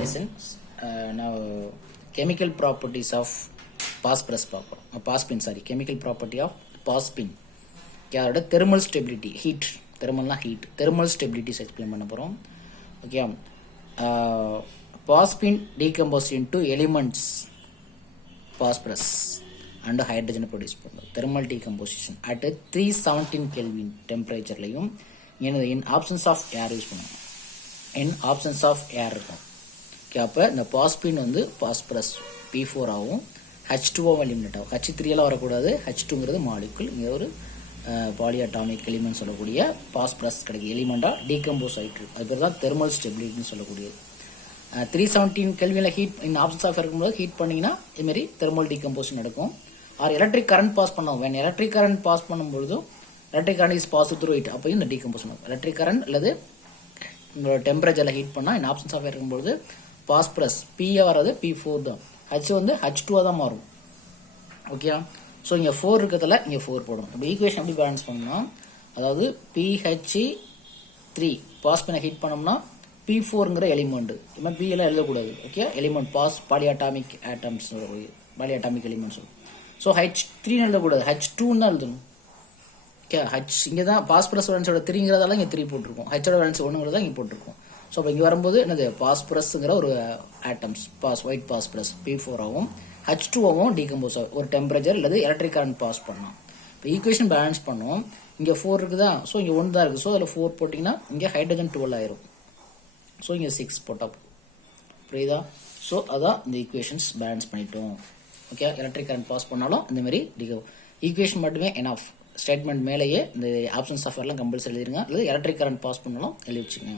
Listen, now chemical properties of phosphorus பார்ப்போம். Phosphine sorry, chemical property of phosphine. அதோட thermal stability, heat, thermalனா heat, thermal stability explain பண்ண போறோம். Okay, phosphine decomposes into elements phosphorus and hydrogen produce பண்ணும். Thermal decomposition at 317 Kelvin temperatureலையும் in absence of air use பண்ணுவோம். in absence of air இருக்கும். அப்போ இந்த phosphine வந்து phosphorus P4 ஆகும், H2O eliminate ஆகும். H3 எல்லாம் வரக்கூடாது. H2ங்கிறது மாலிகுல், இங்கே ஒரு பாலிஅட்டாமிக் எலிமெண்ட் சொல்லக்கூடிய பாஸ்பரஸ் கிடைக்கும் எலிமெண்ட்டாக டீகம்போஸ் ஆகிட்டு. அது பேர் தான் தெர்மல் ஸ்டெபிலிட்டின்னு சொல்லக்கூடியது. 317 கெல்வினில் ஹீட் இன் ஆப்ஷன்ஸ் ஆஃப் இருக்கும்போது ஹீட் பண்ணிங்கன்னா இதுமாரி தெர்மல் டீகம்போஷன் நடக்கும். ஆர் எலக்ட்ரிக் கரண்ட் பாஸ் பண்ணுவோம். வேன் எலக்ட்ரிக் கரண்ட் பாஸ் பண்ணும்பொழுதும் electric current is pass through it, அப்போயும் இந்த டீகம்போஷன் ஆகும். எலக்ட்ரிக் கரண்ட் அல்லது உங்களோட டெம்பரேச்சரில் ஹீட் பண்ணால் இன் ஆப்ஷன்ஸ் ஆஃப் இருக்கும்பொழுது பாஸ்பரஸ் P வர்றது P4 தான், H வந்து H2 தான் மாறும். ஓகே, ஸோ இங்கே 4 இருக்கிறதுல இங்கே 4 போடும். இப்போ ஈக்குவேஷன் எப்படி பேலன்ஸ் பண்ணணும், அதாவது PH3 பாஸ்பினை ஹீட் பண்ணோம்னா P4ங்கிற எலிமெண்ட், இப்போ P எல்லாம் எழுதக்கூடாது. Okay, element polyatomic atoms, polyatomic elements. So H3 எழுதக்கூடாது, H2 தான் எழுதணும். ஓகே, H இங்கே தான் பாஸ்பரஸ் வேலன்ஸோட 3ங்கிறதால இங்கே 3 போட்டிருக்கோம், Hோட வேலன்ஸ் 1ங்கிறதா இங்கே போட்டிருக்கோம். ஸோ அப்போ இங்கே வரும்போது என்னது பாஸ்பரஸ்ங்கிற ஒரு ஆட்டம்ஸ் ஒயிட் பாஸ்பரஸ் P4 ஆகும், H2ஓவும் டீகம்போஸ் ஆகும் ஒரு டெம்பரேச்சர் அல்லது எலக்ட்ரிக் கரண்ட் பாஸ் பண்ணலாம். இப்போ ஈக்குவேஷன் பேலன்ஸ் பண்ணுவோம். இங்கே 4 இருக்குதா, ஸோ இங்கே 1 தான் இருக்குது. ஸோ அதில் 4 போட்டிங்கன்னா இங்கே ஹைட்ரஜன் 12 ஆயிரும். ஸோ இங்கே 6 போட்டால் புரியுதா? ஸோ அதான் இந்த ஈக்குவேஷன்ஸ் பேலன்ஸ் பண்ணிட்டோம். ஓகே, எலக்ட்ரிக் கரண்ட் பாஸ் பண்ணாலும் இந்தமாரி ஈக்குவேஷன் மட்டுமே எனாஃப். ஸ்டேட்மெண்ட் மேலேயே இந்த ஆப்ஷன்ஸ் ஆஃப் எல்லாம் கம்பல்சரி எழுதிருங்க, அல்லது எலக்ட்ரிக் கரண்ட் பாஸ் பண்ணாலும் எழுதி வச்சுங்க.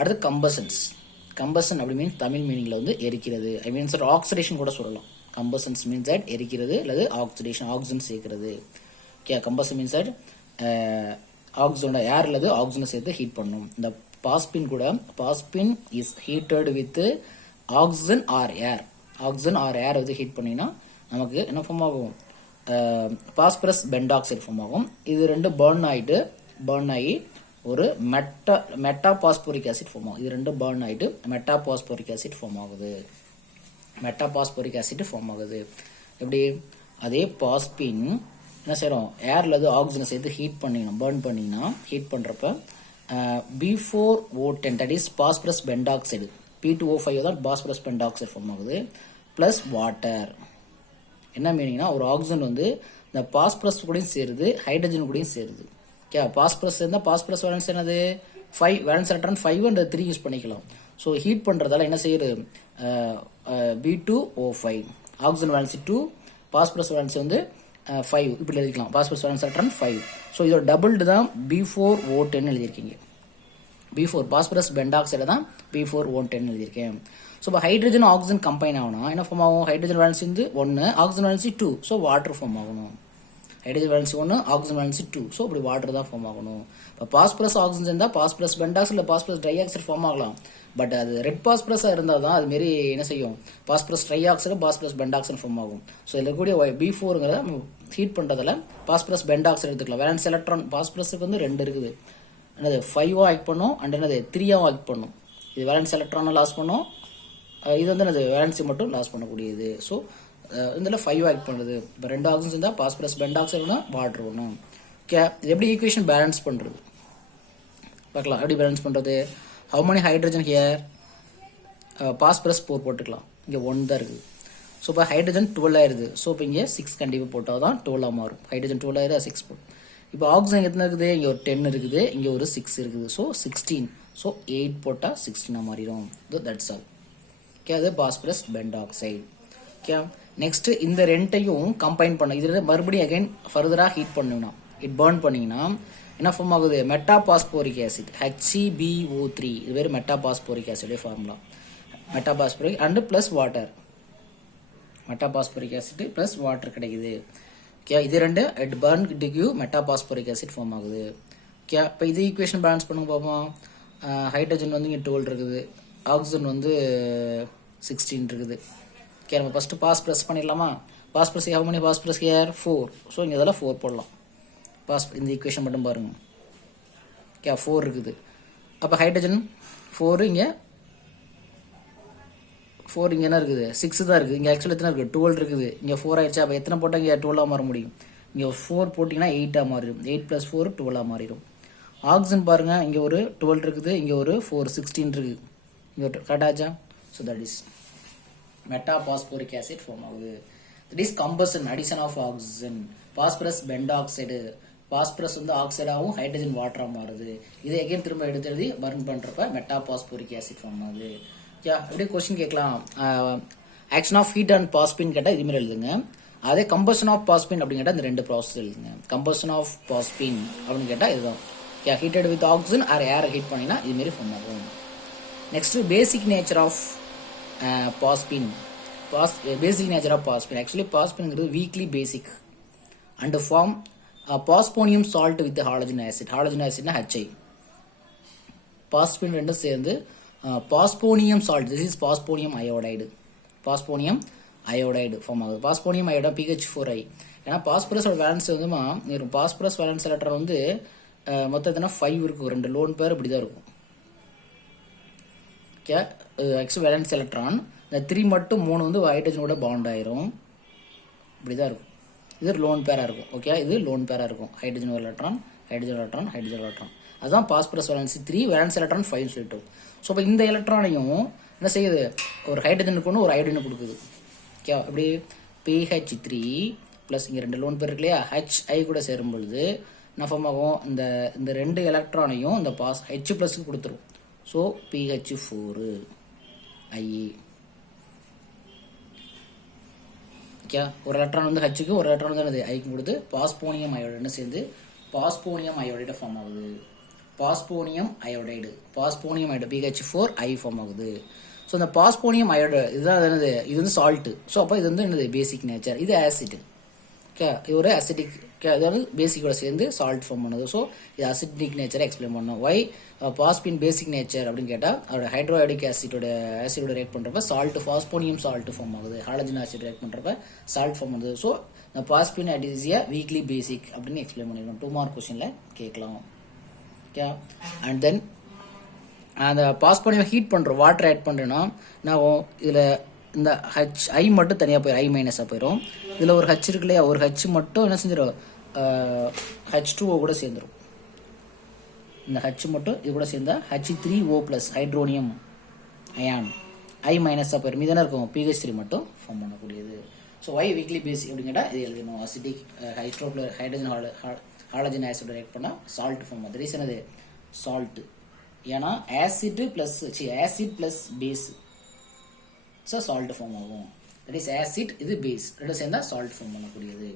அடுத்து கம்பசன்ஸ். கம்பசன் அப்படி மீன்ஸ் தமிழ் மீனிங்ல வந்து எரிக்கிறது. ஐ மீன்ஸ் ஆக்சிடேஷன் கூட சொல்லலாம். கம்பசன்ஸ் மீன்ஸ் தட் எரிக்கிறது அல்லது ஆக்சிடேஷன், ஆக்சிஜன் சேர்க்கிறது. ஓகே, கம்பசன் மீன்ஸ் தட் ஆக்சிஜனோட ஏர் அல்லது ஆக்சிஜனை சேர்த்து ஹீட் பண்ணும். இந்த பாஸ்பின் கூட phosphine is heated with oxygen or air. Oxygen or air வந்து ஹீட் பண்ணிங்கன்னா நமக்கு என்ன ஃபார்ம் ஆகும், பாஸ்பரஸ் பென்டாக்சைடு ஃபார்ம் ஆகும். இது ரெண்டு பர்ன் ஆகி ஒரு மெட்டாபாஸ்போரிக் ஆசிட் ஃபார்ம் ஆகும். இது ரெண்டு பர்ன் ஆகிட்டு மெட்டாபாஸ்போரிக் ஆசிட் ஃபார்ம் ஆகுது. மெட்டாபாஸ்போரிக் ஆசிட் ஃபார்ம் ஆகுது. எப்படி, அதே பாஸ்பின் என்ன செய்யறோம், ஏர்ல அது ஆக்சிஜனை சேர்த்து ஹீட் பண்ணிக்கணும். பர்ன் பண்ணிங்கன்னா ஹீட் பண்றப்ப B4O10 that is phosphorus pentoxide, P2O5 தான் பாஸ்பரஸ் பென்டாக்சைடு ஃபார்ம் ஆகுது, பிளஸ் வாட்டர். என்ன மீனிங்னா ஒரு ஆக்சிஜன் வந்து இந்த பாஸ்பரஸ் கூடயும் சேருது, ஹைட்ரஜன் கூடயும் சேருது. ஓகே, பாஸ்பரஸ் இருந்தால் பாஸ்பரஸ் வேலன்ஸ் என்னது 5, வேலன்ஸ் எலக்ட்ரான் 5 and 3 யூஸ் பண்ணிக்கலாம். ஸோ ஹீட் பண்ணுறதால என்ன செய்யுது, B2O5 oxygen valence 2, phosphorus valence வந்து 5 இப்படி எழுதிக்கலாம். Phosphorus valence electron 5. ஸோ இதோட டபுள்டு தான் B4O10 எழுதியிருக்கீங்க. B4 பாஸ்பரஸ் பென்டாக்சைடு தான் B4O10 எழுதியிருக்கேன். ஸோ இப்போ ஹைட்ரஜன் ஆக்சிஜன் கம்பைன் ஆகணும், என்ன ஃபார்ம் ஆகும், ஹைட்ரஜன் வேலன்ஸ் வந்து 1, oxygen valence 2, so water form ஆகணும். Hydrogen valence 1, oxygen valence 2, so இப்படி வாட்டர் தான் ஃபார்ம் ஆகணும். இப்போ பாஸ்பரஸ் ஆக்சிஜன் இருந்தால் பாஸ்பரஸ் பென்டாக்சைடு இல்லை பாஸ்பரஸ் ட்ரைஆக்சைடு ஃபார்ம் ஆகலாம். பட் அது ரெட் பாஸ்பரஸாக இருந்தால் தான் அதுமாரி என்ன செய்யும், phosphorus trioxide phosphorus pentoxide form ஆகும். ஸோ இதில் கூடிய B4ங்கிறத ஹீட் பண்ணுறதுல பாஸ்பரஸ் பென்டாக்சைடு எடுத்துக்கலாம். வேலன்ஸ் எலக்ட்ரான் பாஸ்பரஸுக்கு வந்து 2 இருக்குது, என்னது 5 ஆக்ட் பண்ணும் அண்ட் என்னது 3 ஆக்ட் பண்ணும். இது வேலன்ஸ் எலக்ட்ரானை லாஸ் பண்ணும், இது வந்து என்னது வேலன்ஸை மட்டும் லாஸ் பண்ணக்கூடியது. ஸோ இதில் 5 ஆக்ட் பண்ணுறது. இப்போ 2 ஆக்சிஜன் இருந்தால் பாஸ்பரஸ் பென்டாக்சைடுனா வாட்டர் ஒன்று. ஓகே, இது எப்படி ஈக்குவேஷன் பேலன்ஸ் பண்ணுறது பார்க்கலாம். எப்படி பேலன்ஸ் பண்ணுறது, how many hydrogen here, phosphorus 4 போட்டுக்கலாம், இங்கே 1 தான் இருக்குது. ஸோ இப்போ ஹைட்ரஜன் 12 ஆயிருது. ஸோ இப்போ இங்கே 6 கண்டிப்பாக போட்டால் தான் 12 மாறும். ஹைட்ரஜன் 12 ஆயிரு, 6 போட்டு. இப்போ ஆக்சிஜன் எத்தனை இருக்குது, இங்கே ஒரு 10 இருக்குது, இங்கே ஒரு 6 இருக்குது. ஸோ 16. ஸோ 8 போட்டால் 16 மாறிடும். That's all. ஓகே, அது பாஸ்பரஸ் பென்டாக்சைடு. ஓகே, நெக்ஸ்ட் இந்த ரெண்டையும் கம்பைன் பண்ண, இது மறுபடியும் அகைன் ஃபர்தராக ஹீட் பண்ணணும்னா இட் பர்ன் பண்ணிங்கன்னா என்ன ஃபார்ம் ஆகுது, மெட்டாபாஸ்போரிக் ஆசிட் HCBO3. இது வேறு மெட்டாபாஸ்போரிக் ஆசிடே formula. Metaphosphoric and plus water, metaphosphoric acid plus water கிடைக்குது. ஓகே, இது ரெண்டு it burn to give metaphosphoric acid form ஆகுது. ஓகே, இப்போ இது ஈக்குவேஷன் பேலன்ஸ் பண்ணுங்க பார்ப்போம். ஹைட்ரஜன் வந்து இங்கே 12 இருக்குது, ஆக்சிஜன் வந்து 16 இருக்குது. ஓகே, நம்ம ஃபஸ்ட்டு பாஸ்பரஸ் பண்ணிடலாமா. Phosphorus how many phosphorus here 4. So இங்கே இதெல்லாம் 4 போடலாம். இந்த ஈக்குவேஷன் மட்டும் பாருங்க. ஓகே, 4 இருக்குது. அப்போ ஹைட்ரஜன் 4, இங்கே 4 இங்கே என்ன இருக்குது 6 தான் இருக்குது. இங்கே ஆக்சுவலாக எத்தனை இருக்குது 12 இருக்குது. இங்கே 4 ஆயிடுச்சு. அப்போ எத்தனை போட்டால் இங்கே 12 மாற முடியும்? இங்கே 4 போட்டிங்கன்னா 8 மாறிடும். 8 + 4 12 மாறிடும். ஆக்சிஜன் பாருங்கள், இங்கே ஒரு 12 இருக்குது, இங்கே ஒரு 4 16 இருக்குது. இங்கே கரெக்டாச்சா? So that is metaphosphoric acid form ஆகுது. That is combustion, addition of oxygen. Phosphorus pentoxide, phosphorus வந்து ஆக்சைடாகவும் ஹைட்ரஜன் வாட்டராக மாறுது. இதை எகைன் திரும்ப எடுத்து எழுதி பர்ன் பண்ணுறப்ப மெட்டாபாஸ்போரிக் ஆசிட் ஃபார்ம் ஆகுது. அப்படியே கொஸ்டின் கேட்கலாம். Action of heat and phosphine கேட்டால் இதுமாரி எழுதுங்க. அதே கம்பஷன் ஆஃப் பாஸ்பின் அப்படின்னு கேட்டால் இந்த 2 ப்ராசஸ் எழுதுங்க. கம்பஷன் ஆஃப் பாஸ்பின் அப்படின்னு கேட்டால் இதுதான். ஹீட்டட் வித் ஆக்சிஜன் ஆர் ஏரை ஹீட் பண்ணினா இதுமாரி ஃபார்ம் ஆகும். Next basic nature of phosphine. Basic nature of phosphine. Actually பாஸ்பின்ங்கிறது weakly basic and form phosphonium salt with halogen acid. Halogen ஆசிட்னா HI. பாஸ்பின் ரெண்டும் சேர்ந்து phosphonium salt, this is phosphonium iodide. Phosphonium iodide form ஆகுது. Phosphonium அயோடா PH4I. ஏன்னா பாஸ்பரஸோட valence வந்து phosphorus valence electron வந்து மொத்தம் எத்தனை 5 இருக்கும். 2 லோன் பேர் இப்படி தான் இருக்கும். Okay, X valence electron. இந்த 3 மட்டும் 3 வந்து ஹைட்ரஜனோட பாண்ட் ஆயிரும். இப்படி தான் இருக்கும். இது லோன் பேராக இருக்கும். ஓகே, இது லோன் பேராக இருக்கும். Hydrogen electron, hydrogen electron, hydrogen electron. அதுதான் பாஸ்பரஸ் வேலன்சி 3, வேலன்ஸ் எலக்ட்ரான் 5 சொல்லிட்டு. ஸோ இப்போ இந்த எலக்ட்ரானையும் என்ன செய்யுது? ஒரு ஹைட்ரஜனுக்கு ஒன்று ஒரு அயோடினை கொடுக்குது. ஓகே, அப்படி PH3 ப்ளஸ் இங்கே 2 லோன் பேர் இருக்கு இல்லையா, HI கூட சேரும் பொழுது என்ன ஃபார்ம் ஆகும்? இந்த 2 எலக்ட்ரானையும் இந்த H ப்ளஸ்க்கு கொடுத்துரும். So PH4I. ஓகே, ஒரு எலக்ட்ரான் வந்து ஹச்சுக்கு, ஒரு எலக்ட்ரான் வந்து ஐக்கு கொடுத்து பாஸ்போனியம் அயோடைடு சேர்ந்து பாஸ்போனியம் அயோடைடு ஃபார்ம் ஆகுது. Phosphonium iodide, phosphonium iodide PH4I form ஆகுது. ஸோ இந்த பாஸ்போனியம் அயோடைடு இதுதான் என்னது? இது வந்து சால்ட்டு. ஸோ அப்போ இது வந்து என்னது? பேசிக் நேச்சர். இது ஆசிட். ஓகே, இது ஒரு அசிடிக். ஓகே, அதாவது பேசிக்கோட சேர்ந்து சால்ட் ஃபார்ம் பண்ணுது. ஸோ இது அசிடிக் நேச்சரை எக்ஸ்பிளைன் பண்ணணும். வை பாஸ்பின் பேசிக் நேச்சர் அப்படின்னு கேட்டால் அதோட ஹைட்ரோயோடிக் ஆசிடோட ரியாக்ட் பண்ணுறப்ப சால்ட், பாஸ்போனியம் சால்ட் ஃபார்ம் ஆகுது. ஹாலஜன் ஆசிட் ரியாக்ட் பண்ணுறப்ப சால்ட் ஃபார்ம் ஆகுது. ஸோ இந்த பாஸ்பின் அடிசியா வீக்லி பேசிக் அப்படின்னு எக்ஸ்பிளைன் பண்ணிருக்கோம். 2 மார்க் கொஸ்டினில் கேட்கலாம். ஓகே, அண்ட் தென் அந்த பாஸ்போனியம் ஹீட் பண்ணுறோம், வாட்டர் ஆட் பண்ணுறேன்னா நான் இதில் இந்த HI மட்டும் தனியாக போயிடும், I- போயிடும். இதில் ஒரு H இருக்கு இல்லையா, ஒரு H மட்டும் என்ன செஞ்சிடும்? H2O கூட சேர்ந்துடும். இந்த H மட்டும் இது கூட சேர்ந்தா H3O+ ஹைட்ரோனியம் அயான் I- போயிடும். மீதான இருக்கும் PH3 மட்டும் ஃபார்ம் பண்ணக்கூடியது. ஸோ Y வீக்லி பேசிக் அப்படின்னு கேட்டால் இது எழுதணும். Acidic hydrogen halogen acid react பண்ணால் சால்ட் ஃபார்ம் ஆகுது. ரீசன் அது சால்ட். ஏன்னா acid plus base, so salt form ஆகும். தட் இஸ் ஆசிட், இது பேஸ், ரெண்டும் சேர்ந்தா சால்ட் ஃபார்ம் பண்ணக்கூடியது.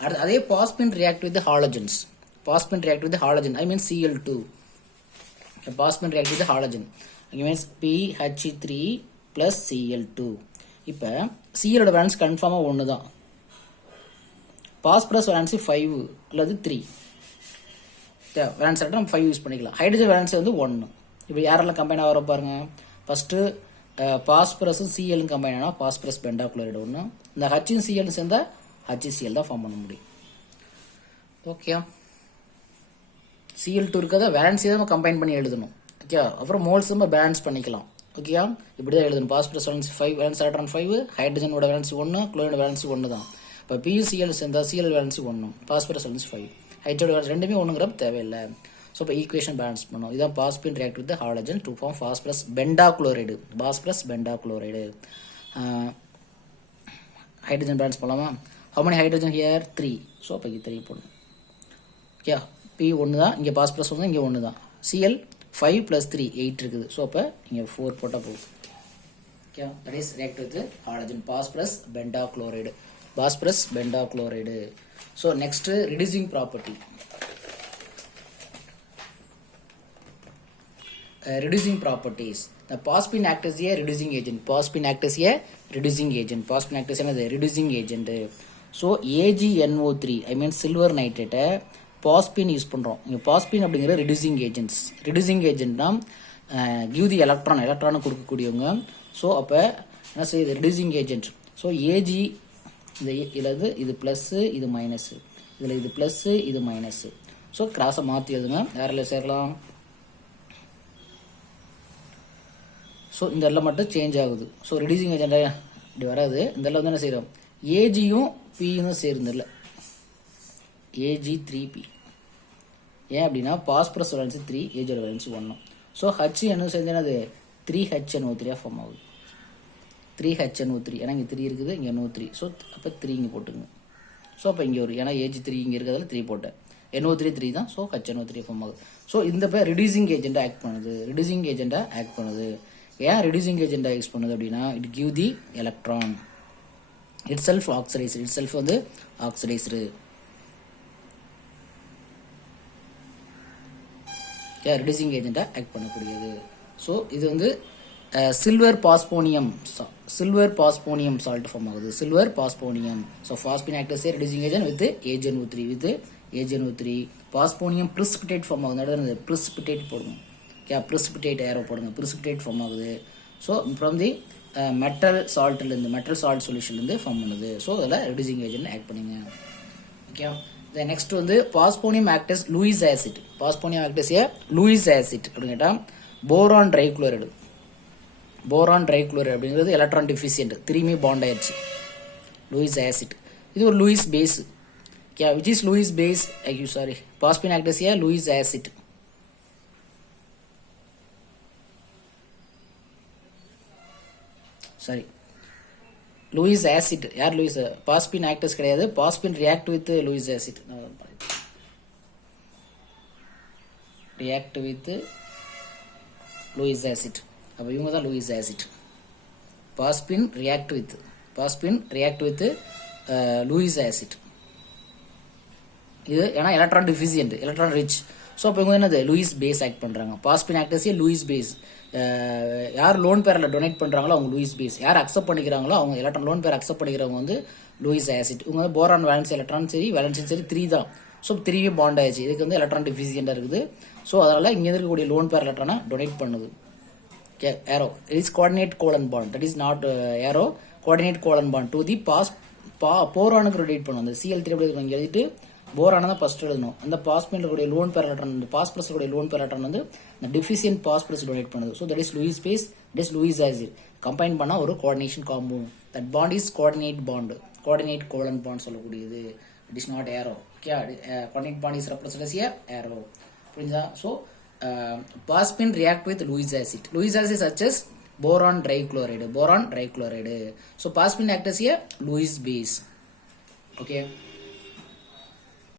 அடுத்து அதே phosphine react with halogens. Phosphine react with halogen, I mean Cl2. Phosphine react with halogen, I means PH3 + Cl2. இப்போ Clோட valence கன்ஃபார்மாக 1 தான். பாஸ்பரஸ் வேலன்ஸ் 5 அல்லது 3. வேலன்ஸ் நம்ம 5 யூஸ் பண்ணிக்கலாம். ஹைட்ரஜன் வேலன்ஸ் வந்து 1. இப்போ யாரெல்லாம் கம்பைன் ஆகிற பாருங்க. ஃபர்ஸ்ட்டு பாஸ்பரஸும் Cl கம்பைன் ஆனால் பாஸ்பரஸ் பெண்டாக்ளோரைடு 1. இந்த H Cl சேர்ந்தா HCl தான் ஃபார்ம் பண்ண முடியும். ஓகே, Cl2 இருக்கிறத வேலன்ஸே நம்ம கம்பைன் பண்ணி எழுதணும். ஓகே, அப்புறம் மோல்ஸ் நம்ம பேலன்ஸ் பண்ணிக்கலாம். ஓகேயா, இப்படி தான் எழுதணும். பாஸ்பரஸ் வேலன்ஸ் 5, வேலன்ஸ் எலக்ட்ரான் 5, ஹைட்ரஜனோட வேலன்ஸ் 1, குளோரினோட வேலன்ஸ் 1 தான். இப்போ PuCl சேர்ந்தா Cl வேலன்ஸ் 1, பாஸ்பரஸ் வேலன்ஸ் 5, ஹைட்ரோட வேலன்ஸ் ரெண்டுமே 1ங்கிறப்ப தேவையில்லை. ஸோ இப்போ ஈக்குவேஷன் பேலன்ஸ் பண்ணணும். இதான் phosphine react with halogen to form phosphorus pentachloride. Phosphorus pentachloride. Hydrogen balance பண்ணலாமா? how many hydrogen here? 3. So அப்போ 3 போடணும். ஓகே, P 1 தான், இங்கே பாஸ்பரஸ் 1, இங்கே 1 தான். Cl 5 + 3 8 இருக்குது. ஸோ அப்போ இங்கே 4 போட்டால் போகும். Okay, that is react with halogen, phosphorus pentachloride. Phosphorus pentachloride. So next reducing property. Reducing properties. The Pospin act as a reducing agent. Pospin act as a reducing agent. Pospin act as a reducing agent. So AgNO3, I mean silver nitrate, Pospin use பண்ணுறோம். இங்கே Pospin அப்படிங்கிற reducing agents. Reducing agentனா give the எலக்ட்ரானை கொடுக்கக்கூடியவங்க. So அப்போ என்ன செய்யுது? reducing agent. So Ag இது plus, இது minus, இதில் இது ப்ளஸ்ஸு, இது மைனஸு. ஸோ கிராஸை மாற்றி எழுதுங்க. யாரில் சேரலாம்? ஸோ இந்த இடத்துல மட்டும் சேஞ்ச் ஆகுது. ஸோ ரெடியூசிங் ஏஜெண்டாக இப்படி வராது. இந்த இடத்துல வந்து என்ன செய்கிறோம், ஏஜியும் பியும் சேர்ந்துடல, AG3P. ஏன் அப்படின்னா பாஸ்பரஸ் வேலன்ஸ் 3, ஏஜோட வேலன்ஸ் 1. ஸோ ஹச் என்ன சேர்ந்து என்னது 3HNO3 ஃபார்ம் ஆகுது. 3HNO3, ஏன்னா இங்கே 3 இருக்குது, இங்கே NO3. ஸோ அப்போ 3 இங்கே போட்டுங்க. ஸோ அப்போ இங்கே ஒரு, ஏன்னா AG3 இங்கே இருக்கிறதுல 3 போட்டேன், NO3 3 தான். ஸோ HNO3 ஃபார்ம் ஆகுது. ஸோ இந்த பேர் ரிடியூசிங் ஏஜெண்டாக ஆக்ட் பண்ணுது. ரிடியூசிங் ஏஜெண்டாக ஆக்ட் பண்ணுது. ஏன் ரிடியூசிங் ஏஜெண்டாக யூஸ் பண்ணுது அப்படின்னா, it give the electron itself oxidised. Itself வந்து ஆக்சிடைஸ்டு. ரிடியூசிங் ஏஜெண்டாக ஆக்ட் பண்ணக்கூடியது. ஸோ இது வந்து சில்வர் பாஸ்போனியம் சால்ட் ஃபார்ம் ஆகுது. Silver phosphonium. So phosphine act as a reducing agent with AgNO3. Phosphonium precipitate form ஆகுது. அதாவது precipitate போடுங்க. precipitate arrow போடுங்க. precipitate ஃபார்ம் ஆகுது. So from the metal சால்ட்லேருந்து, metal salt சொல்யூஷன்லேருந்து ஃபார்ம் பண்ணுது. ஸோ அதில் reducing agent act பண்ணுங்க. ஓகே. நெக்ஸ்ட் வந்து phosphonium act as Lewis acid. Phosphonium act as a Lewis acid அப்படின்னு கேட்டால் போரான் ட்ரைக்ளோரைடு. போரான் ட்ரைக்ளோரைடு அப்படிங்கிறது எலக்ட்ரான் டிஃபிஷியன்ட், திரும்பி பாண்ட் ஆயிடுச்சு. லூயிஸ் ஆசிட் இது ஒரு Lewis base. Which is Lewis base, phosphine act as a Lewis acid. Sorry, Lewis acid. யார் Lewis? Phosphine acts கிடையாது. Phosphine react with Lewis acid. React with Lewis acid. அப்போ இவங்க தான் Lewis acid. Phosphine react with Lewis acid. இது ஏன்னா electron deficient, electron rich. So அப்போ இவங்க என்னது லூயிஸ் பேஸ் ஆக்ட் பண்ணுறாங்க. Phosphine acts as Lewis base. யார் லோன் பேரில் டொனேட் பண்ணுறாங்களோ அவங்க லூயிஸ் பேஸ். யார் அக்செப்ட் பண்ணிக்கிறாங்களோ அவங்க எலக்ட்ரான் லோன் பேர் அக்செப்ட் பண்ணிக்கிறவங்க வந்து லூயிஸ் ஆசிட். இவங்க வந்து போரான் வேலன்ஸ் எலக்ட்ரான் சரி, வேலன்ஸும் சரி 3 தான். ஸோ 3 பாண்ட் ஆயிடுச்சு. இதுக்கு வந்து எலக்ட்ரான் டிஃபிஷியண்டாக இருக்குது. ஸோ அதனால் இங்கே இருக்கக்கூடிய லோன் பேர் எலக்ட்ரானை டொனேட் பண்ணுது. Arrow, it is coordinate colon bond, that is not arrow, coordinate colon bond to the போரானுக்கு ரொட்டேட் பண்ணும். அந்த Cl3 இங்கே எழுதிட்டு போரான தான் ஃபர்ஸ்ட் எழுதணும். அந்த பாஸ்பின்ல லோன் பேர் எலக்ட்ரான், அந்த பாஸ்பரஸ் லோன் பேர் எலக்ட்ரான் வந்து இந்த டிஃபிஷியன்ட் பாஸ்பரஸ் டொனேட் பண்ணுது. So that is Lewis base, that is Lewis acid. Combine பண்ணால் ஒரு coordination compound. That bond is coordinate bond, coordinate colon bond சொல்லக்கூடியது. It is not arrow. Okay, coordinate bond is represent as arrow. புரிஞ்சா? So phosphine react with Lewis acid. Lewis acid such as boron trichloride. So paspin act as a Lewis base. Okay.